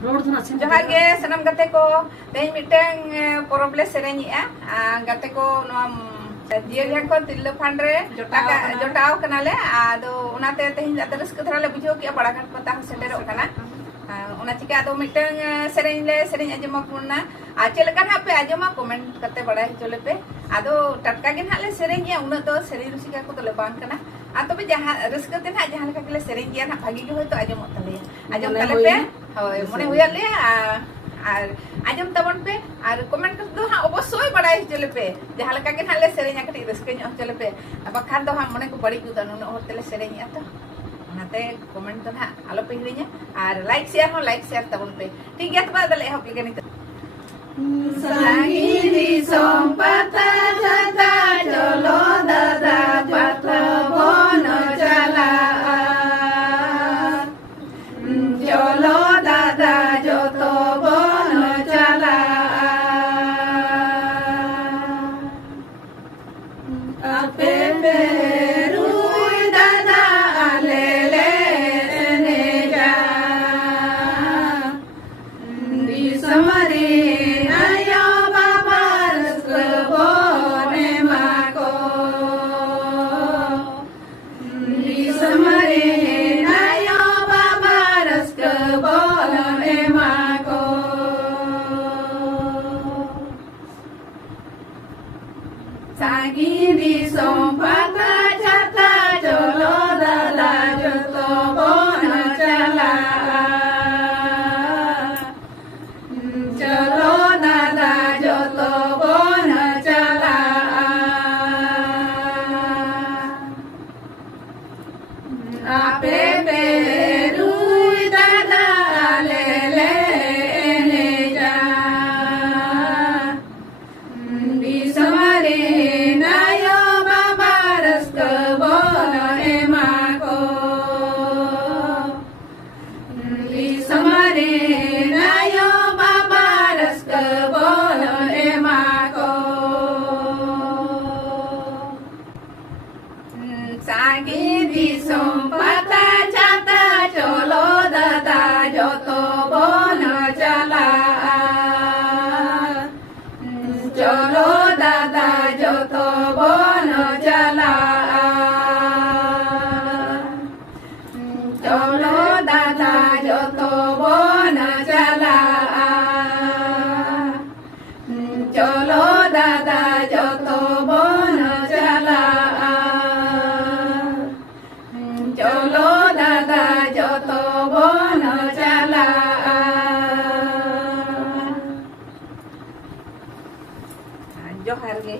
Johar ge sanam gate ko tehi miteng porob le sereñi'a gate ko noa jiya ko tillo fund re jotaw kana le ado unate tehi ado raska dhara le bujho ki Baraghat pata seterok kana una chika ado miteng sereñ le sereñ ajoma purna chel lekan ha pe ajoma comment kate badai hocho lepe ado tatka ge na le sereñi'a una to sereñ rusika ko to le bang kana tobe jaha raska te na jaha leka kele sereñ ge na bhagi ge hoyto ajomot taleya ajom tale pe hoy mone huyal le R Azam তবন pay R comment দো হা অবশ্যই বাড়াই চলে pay যাহা লেকা কে নালে সেরেña কাটি রসকে ᱧᱚᱜ চলে pay বাখান দো হা মনে কো বড়ি গুদা নুন হতেলে সেরেña তো নাতে কমেন্ট দো হা আলো পে হিরিña আর লাইক শেয়ার তবন পে ঠিক গিয়া তবা দলে এহব লেগে নিতে Sangiri sompata jata jolo dada patra bono jala jolo dada joto bono jala ape perui dada alele neja di samari Sagiri sompata jata jolo dada joto bono jala jolo dada joto bono jala ape perui dada lele neja di samare Sagiri sompata jata jolo dada joto bono jala jolo dada joto bono jala jolo dada joto bono jala jolo dada joto bono jala jolo dada joto bono jala Johar ge